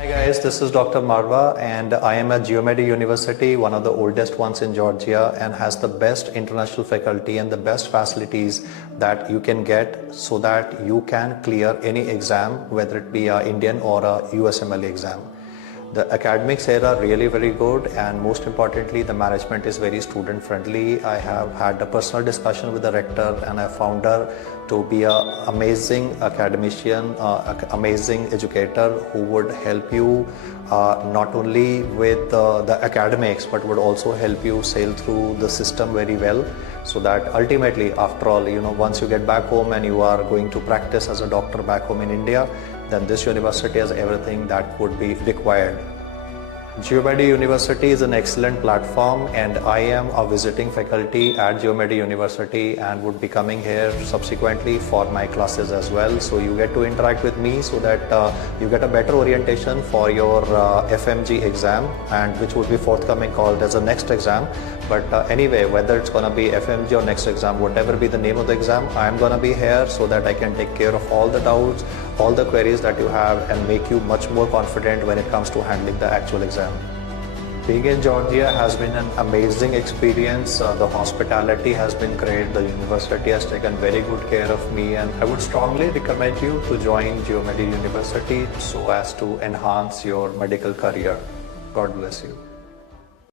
Hi guys, this is Dr. Marwah and I am at Geomedi University, one of the oldest ones in Georgia, and has the best international faculty and the best facilities that you can get so that you can clear any exam, whether it be an Indian or a USMLE exam. The academics here are really very good, and most importantly the management is very student friendly. I have had a personal discussion with the rector and I found her to be an amazing academician, amazing educator who would help you not only with the academics but would also help you sail through the system very well, so that ultimately, after all, once you get back home and you are going to practice as a doctor back home in India, then this university has everything that would be required. Geomedi University is an excellent platform, and I am a visiting faculty at Geomedi University and would be coming here subsequently for my classes as well. So you get to interact with me so that you get a better orientation for your FMGE exam, and which would be forthcoming called as a next exam. But anyway, whether it's going to be FMGE or next exam, whatever be the name of the exam, I'm going to be here so that I can take care of all the doubts, all the queries that you have, and make you much more confident when it comes to handling the actual exam. Being in Georgia has been an amazing experience. The hospitality has been great. The university has taken very good care of me, and I would strongly recommend you to join Geomedi University so as to enhance your medical career. God bless you.